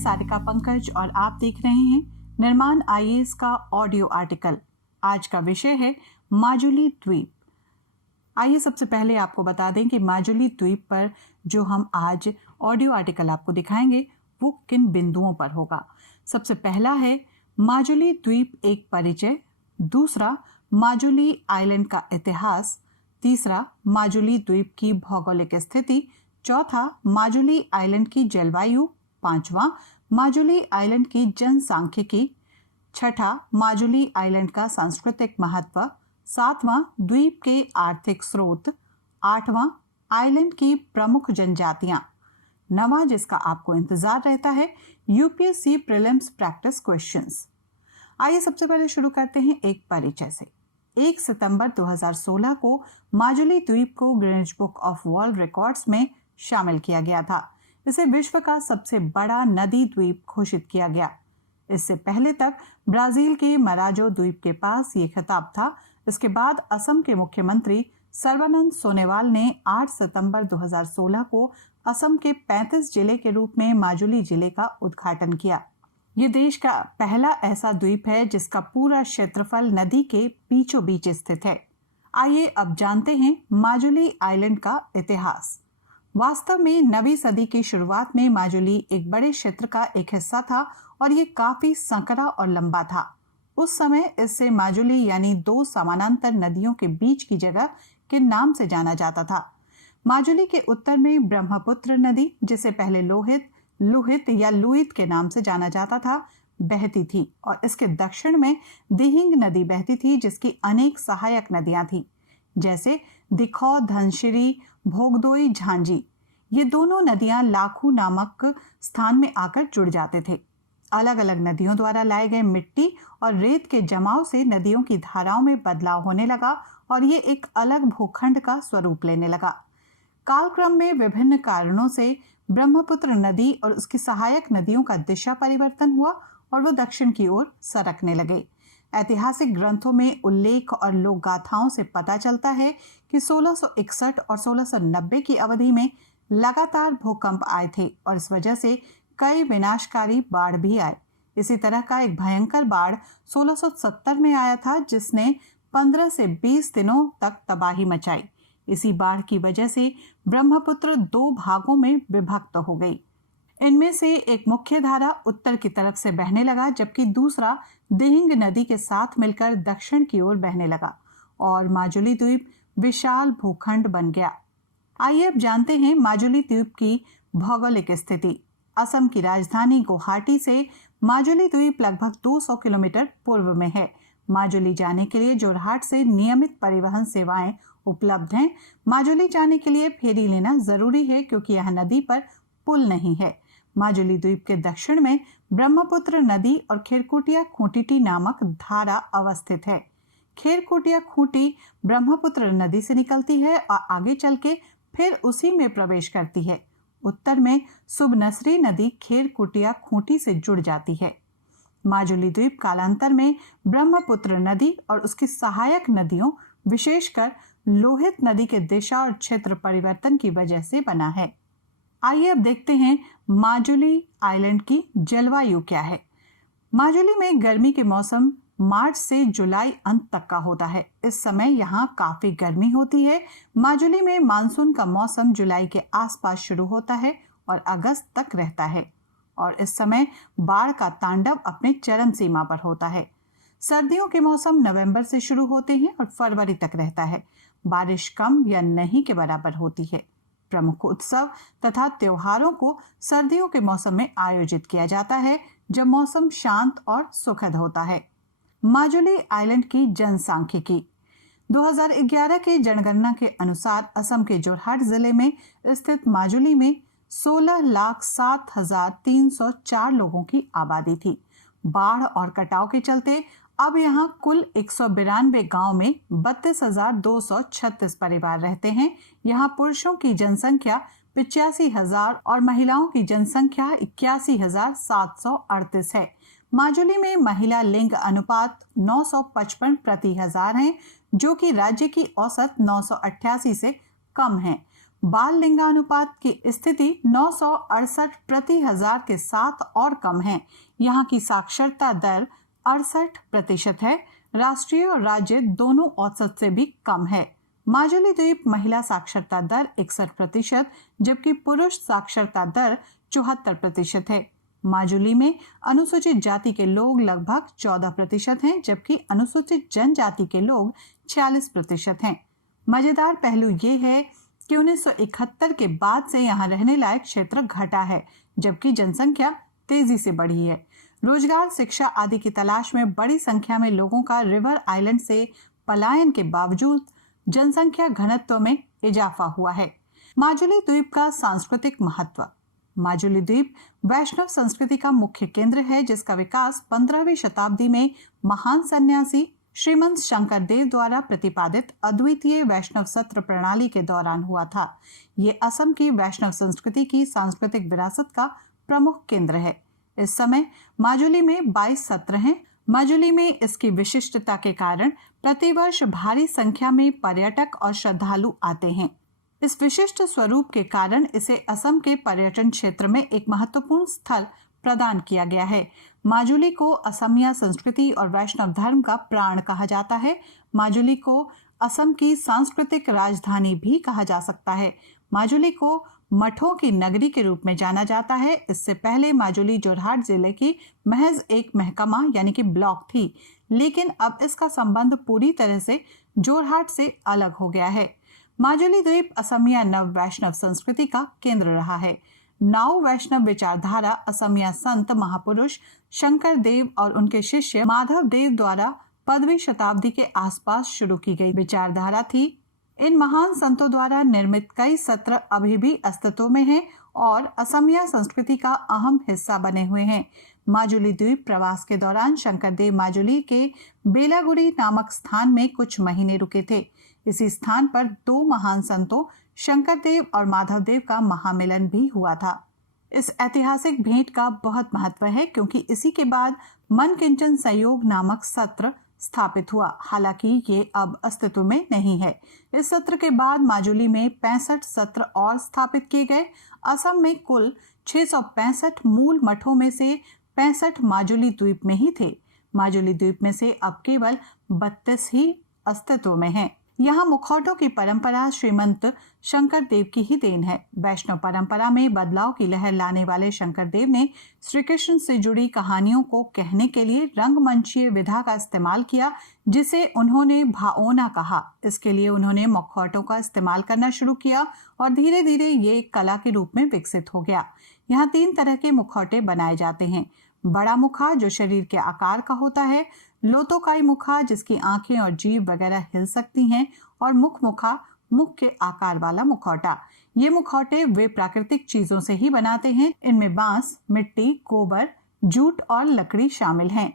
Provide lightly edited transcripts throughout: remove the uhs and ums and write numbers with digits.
सारिका पंकज और आप देख रहे हैं निर्माण आईएएस का ऑडियो आर्टिकल। आज का विषय है माजुली द्वीप। आइए सबसे पहले आपको बता दें कि माजुली द्वीप पर जो हम आज ऑडियो आर्टिकल आपको दिखाएंगे वो किन बिंदुओं पर होगा। सबसे पहला है माजुली द्वीप एक परिचय, दूसरा माजुली आइलैंड का इतिहास, तीसरा माजुली द्वीप की भौगोलिक स्थिति, चौथा माजुली आइलैंड की जलवायु, पांचवा माजुली आइलैंड की जनसांख्यिकी, छठा माजुली आइलैंड का सांस्कृतिक महत्व, सातवां द्वीप के आर्थिक स्रोत, आठवां आइलैंड की प्रमुख जनजातियां, नवा जिसका आपको इंतजार रहता है यूपीएससी प्रीलिम्स प्रैक्टिस क्वेश्चंस। आइए सबसे पहले शुरू करते हैं एक परिचय से। 1 सितंबर 2016 को माजुली द्वीप को Guinness book of world records में शामिल किया गया था। इसे विश्व का सबसे बड़ा नदी द्वीप घोषित किया गया। इससे पहले तक ब्राजील के मराजो द्वीप के पास ये खिताब था। इसके बाद असम के मुख्यमंत्री सर्बानंद सोनोवाल ने 8 सितंबर 2016 को असम के 35 जिले के रूप में माजुली जिले का उद्घाटन किया। ये देश का पहला ऐसा द्वीप है जिसका पूरा क्षेत्रफल नदी के बीचों बीच स्थित है। आइए अब जानते हैं माजुली आइलैंड का इतिहास। वास्तव में 9वीं सदी की शुरुआत में माजुली एक बड़े क्षेत्र का एक हिस्सा था और ये काफी संकरा और लंबा था। उस समय इससे माजुली यानी दो समानांतर नदियों के बीच की जगह के नाम से जाना जाता था। माजुली के उत्तर में ब्रह्मपुत्र नदी, जिसे पहले लुहित या लुइत के नाम से जाना जाता था, बहती थी और इसके दक्षिण में दिहिंग नदी बहती थी, जिसकी अनेक सहायक नदियां थी जैसे दिखौ, धनसिरी, भोगदोई, झांझी। ये दोनों नदियां लाखू नामक स्थान में आकर जुड़ जाते थे। अलग अलग नदियों द्वारा लाए गए मिट्टी और रेत के जमाव से नदियों की धाराओं में बदलाव होने लगा और ये एक अलग भूखंड का स्वरूप लेने लगा। कालक्रम में विभिन्न कारणों से ब्रह्मपुत्र नदी और उसकी सहायक नदियों का दिशा परिवर्तन हुआ और वो दक्षिण की ओर सरकने लगे। ऐतिहासिक ग्रंथों में उल्लेख और लोक गाथाओं से पता चलता है कि 1661 और 1690 की अवधि में लगातार भूकंप आए थे और इस वजह से कई विनाशकारी बाढ़ भी आए। इसी तरह का एक भयंकर बाढ़ 1670 में आया था, जिसने 15 से 20 दिनों तक तबाही मचाई। इसी बाढ़ की वजह से ब्रह्मपुत्र 2 भागों में विभक्त हो गई। इनमें से एक मुख्य धारा उत्तर की तरफ से बहने लगा, जबकि दूसरा दिहिंग नदी के साथ मिलकर दक्षिण की ओर बहने लगा और माजुली द्वीप विशाल भूखंड बन गया। आइए अब जानते हैं माजुली द्वीप की भौगोलिक स्थिति। असम की राजधानी गुवाहाटी से माजुली द्वीप लगभग 200 किलोमीटर पूर्व में है। माजुली जाने के लिए जोरहाट से नियमित परिवहन सेवाएं उपलब्ध हैं। माजुली जाने के लिए फेरी लेना जरूरी है क्योंकि यह नदी पर पुल नहीं है। माजुली द्वीप के दक्षिण में ब्रह्मपुत्र नदी और खेरकुटिया खूंटी नामक धारा अवस्थित है। खेरकुटिया खूंटी ब्रह्मपुत्र नदी से निकलती है और आगे चल के फिर उसी में प्रवेश करती है। उत्तर में सुबनसरी नदी खेरकुटिया खूंटी से जुड़ जाती है। माजुली द्वीप कालांतर में ब्रह्मपुत्र नदी और उसकी सहायक नदियों, विशेषकर लोहित नदी के दिशा और क्षेत्र परिवर्तन की वजह से बना है। आइए अब देखते हैं माजुली आइलैंड की जलवायु क्या है। माजुली में गर्मी के मौसम मार्च से जुलाई अंत तक का होता है। इस समय यहाँ काफी गर्मी होती है। माजुली में मानसून का मौसम जुलाई के आसपास शुरू होता है और अगस्त तक रहता है और इस समय बाढ़ का तांडव अपने चरम सीमा पर होता है। सर्दियों के मौसम नवंबर से शुरू होते हैं और फरवरी तक रहता है। बारिश कम या नहीं के बराबर होती है। प्रमुख उत्सव तथा त्योहारों को सर्दियों के मौसम में आयोजित किया जाता है, जब मौसम शांत और सुखद होता है। माजुली आइलैंड की जनसांख्यिकी 2011 के जनगणना के अनुसार असम के जोरहाट जिले में स्थित माजुली में 16,07,304 लोगों की आबादी थी। बाढ़ और कटाव के चलते अब यहाँ कुल 192 गांव में 32,236 परिवार रहते हैं। यहाँ पुरुषों की जनसंख्या 85,000 और महिलाओं की जनसंख्या 81,738 है। माजुली में महिला लिंग अनुपात 955 प्रति हजार है, जो कि राज्य की औसत 988 से कम है। बाल लिंगानुपात की स्थिति 968 प्रति हजार के साथ और कम है। यहाँ की साक्षरता दर 68% है। राष्ट्रीय और राज्य दोनों औसत से भी कम है। माजुली द्वीप महिला साक्षरता दर 61%, जबकि पुरुष साक्षरता दर 74% है। माजुली में अनुसूचित जाति के लोग लगभग 14% हैं, जबकि अनुसूचित जनजाति के लोग 46% हैं। मजेदार पहलू ये है कि 1971 के बाद से यहाँ रहने लायक क्षेत्र घटा है, जबकि जनसंख्या तेजी से बढ़ी है। रोजगार, शिक्षा आदि की तलाश में बड़ी संख्या में लोगों का रिवर आइलैंड से पलायन के बावजूद जनसंख्या घनत्व में इजाफा हुआ है। माजुली द्वीप का सांस्कृतिक महत्व। माजुली द्वीप वैष्णव संस्कृति का मुख्य केंद्र है, जिसका विकास 15वीं शताब्दी में महान सन्यासी श्रीमंत शंकरदेव द्वारा प्रतिपादित अद्वितीय वैष्णव सत्र प्रणाली के दौरान हुआ था। ये असम की वैष्णव संस्कृति की सांस्कृतिक विरासत का प्रमुख केंद्र है। इस समय माजुली में 22 सत्र हैं। माजुली में इसकी विशिष्टता के कारण प्रतिवर्ष भारी संख्या में पर्यटक और श्रद्धालु आते हैं। इस विशिष्ट स्वरूप के कारण इसे असम के पर्यटन क्षेत्र में एक महत्वपूर्ण स्थल प्रदान किया गया है। माजुली को असमिया संस्कृति और वैष्णव धर्म का प्राण कहा जाता है। माजुली को असम की सांस्कृतिक राजधानी भी कहा जा सकता है। माजुली को मठों की नगरी के रूप में जाना जाता है। इससे पहले माजुली जोरहाट जिले की महज एक महकमा यानी कि ब्लॉक थी, लेकिन अब इसका संबंध पूरी तरह से जोरहाट से अलग हो गया है। माजुली द्वीप असमिया नव वैष्णव संस्कृति का केंद्र रहा है। नाव वैष्णव विचारधारा असमिया संत महापुरुष शंकर देव और उनके शिष्य माधव देव द्वारा 15वीं शताब्दी के आसपास शुरू की गई विचारधारा थी। इन महान संतों द्वारा निर्मित कई सत्र अभी भी अस्तित्व में हैं और असमिया संस्कृति का अहम हिस्सा बने हुए हैं। माजुली द्वीप प्रवास के दौरान शंकरदेव माजुली के बेलागुड़ी नामक स्थान में कुछ महीने रुके थे। इसी स्थान पर 2 महान संतों शंकरदेव और माधवदेव का महामिलन भी हुआ था। इस ऐतिहासिक भेंट का बहुत महत्व है, क्योंकि इसी के बाद मनकिंचन संयोग नामक सत्र स्थापित हुआ। हालांकि ये अब अस्तित्व में नहीं है। इस सत्र के बाद माजुली में 65 सत्र और स्थापित किए गए। असम में कुल 665 मूल मठों में से 65 माजुली द्वीप में ही थे। माजुली द्वीप में से अब केवल 32 ही अस्तित्व में हैं। यहाँ मुखौटों की परंपरा श्रीमंत शंकर देव की ही देन है। वैष्णव परंपरा में बदलाव की लहर लाने वाले शंकर देव ने श्री कृष्ण से जुड़ी कहानियों को कहने के लिए रंगमंचीय विधा का इस्तेमाल किया, जिसे उन्होंने भाओना कहा। इसके लिए उन्होंने मुखौटों का इस्तेमाल करना शुरू किया और धीरे धीरे ये एक कला के रूप में विकसित हो गया। यहाँ 3 तरह के मुखौटे बनाए जाते हैं। बड़ा मुखा जो शरीर के आकार का होता है, लोतोकाई मुखा जिसकी आंखें और जीभ वगैरह हिल सकती हैं, और मुख मुखा मुख के आकार वाला मुखौटा। ये मुखौटे वे प्राकृतिक चीजों से ही बनाते हैं। इनमें बांस, मिट्टी, गोबर, जूट और लकड़ी शामिल हैं।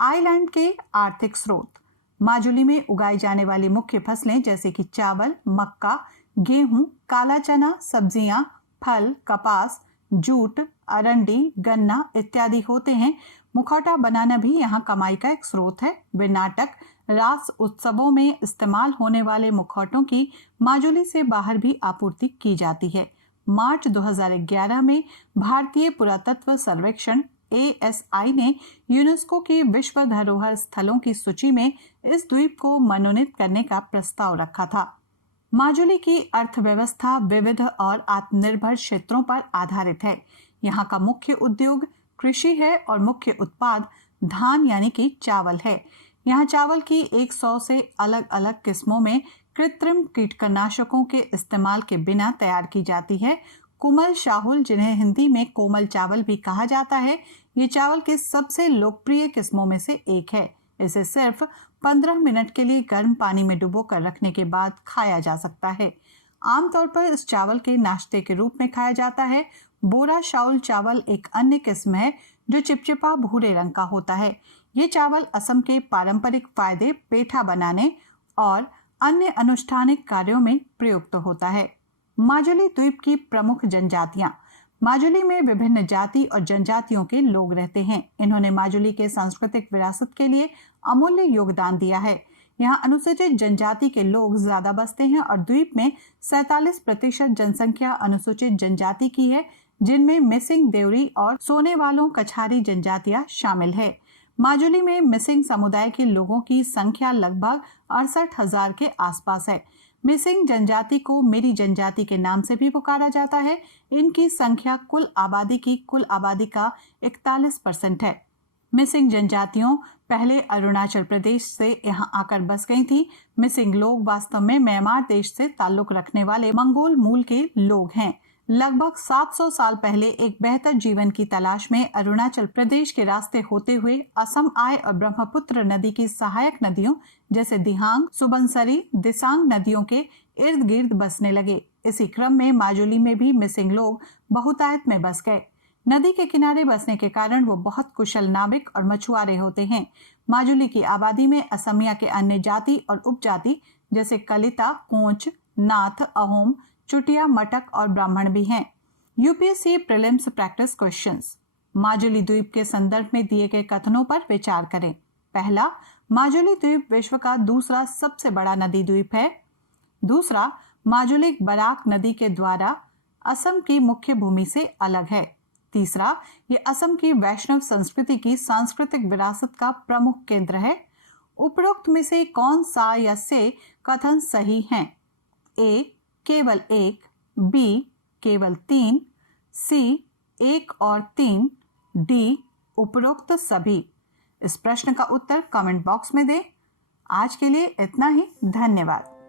आइलैंड के आर्थिक स्रोत। माजुली में उगाई जाने वाली मुख्य फसलें जैसे कि चावल, मक्का, गेहूं, काला चना, सब्जियां, फल, कपास, जूट, अरंडी, गन्ना इत्यादि होते हैं। मुखौटा बनाना भी यहाँ कमाई का एक स्रोत है। वे नाटक, रास उत्सवों में इस्तेमाल होने वाले मुखौटों की माजुली से बाहर भी आपूर्ति की जाती है। मार्च 2011 में भारतीय पुरातत्व सर्वेक्षण ASI ने यूनेस्को की विश्व धरोहर स्थलों की सूची में इस द्वीप को मनोनीत करने का प्रस्ताव रखा था। माजुली की अर्थव्यवस्था विविध और आत्मनिर्भर क्षेत्रों पर आधारित है। यहाँ का मुख्य उद्योग कृषि है और मुख्य उत्पाद धान यानी कि चावल है। यहाँ चावल की 100 से अलग अलग किस्मों में कृत्रिम कीटनाशकों के इस्तेमाल के बिना तैयार की जाती है। कुमल शाहुल, जिन्हें हिंदी में कोमल चावल भी कहा जाता है, ये चावल के सबसे लोकप्रिय किस्मों में से एक है। इसे सिर्फ 15 मिनट के लिए गर्म पानी में डुबो कर रखने के बाद खाया जा सकता है। आमतौर पर इस चावल के नाश्ते के रूप में खाया जाता है। बोरा शाउल चावल एक अन्य किस्म है जो चिपचिपा भूरे रंग का होता है। ये चावल असम के पारंपरिक फायदे पेठा बनाने और अन्य अनुष्ठानिक कार्यों में प्रयुक्त होता है। माजुली द्वीप की प्रमुख जनजातियां। माजुली में विभिन्न जाति और जनजातियों के लोग रहते हैं। इन्होंने माजुली के सांस्कृतिक विरासत के लिए अमूल्य योगदान दिया है। यहाँ अनुसूचित जनजाति के लोग ज्यादा बसते हैं और द्वीप में 47% जनसंख्या अनुसूचित जनजाति की है, जिनमें मिसिंग, देवरी और सोने वालों कछारी जनजातियां शामिल है। माजुली में मिसिंग समुदाय के लोगों की संख्या लगभग 68,000 के आसपास है। मिसिंग जनजाति को मेरी जनजाति के नाम से भी पुकारा जाता है। इनकी संख्या कुल आबादी का 41% है। मिसिंग जनजातियों पहले अरुणाचल प्रदेश से यहाँ आकर बस गई थी। मिसिंग लोग वास्तव में म्यांमार देश से ताल्लुक रखने वाले मंगोल मूल के लोग हैं। लगभग 700 साल पहले एक बेहतर जीवन की तलाश में अरुणाचल प्रदेश के रास्ते होते हुए असम आए और ब्रह्मपुत्र नदी की सहायक नदियों जैसे दिहांग, सुबनसरी, दिसांग नदियों के इर्द गिर्द बसने लगे। इसी क्रम में माजुली में भी मिसिंग लोग बहुतायत में बस गए। नदी के किनारे बसने के कारण वो बहुत कुशल नाविक और मछुआरे होते हैं। माजुली की आबादी में असमिया के अन्य जाति और उपजाति जैसे कलिता, कोंच, नाथ, अहोम, चुटिया, मटक और ब्राह्मण भी हैं। UPSC prelims practice questions. Majuli द्वीप के संदर्भ में दिए गए कथनों पर विचार करें। पहला, माजुली द्वीप विश्व का दूसरा सबसे बड़ा नदी द्वीप है। दूसरा, माजुली बराक नदी के द्वारा असम की मुख्य भूमि से अलग है। तीसरा, ये असम की वैष्णव संस्कृति की सांस्कृतिक विरासत का प्रमुख केंद्र है। उपरोक्त में से कौन सा या से कथन सही हैं? ए, केवल एक, बी, केवल 3, सी, 1 और 3, डी, उपरोक्त सभी। इस प्रश्न का उत्तर कमेंट बॉक्स में दें। आज के लिए इतना ही। धन्यवाद।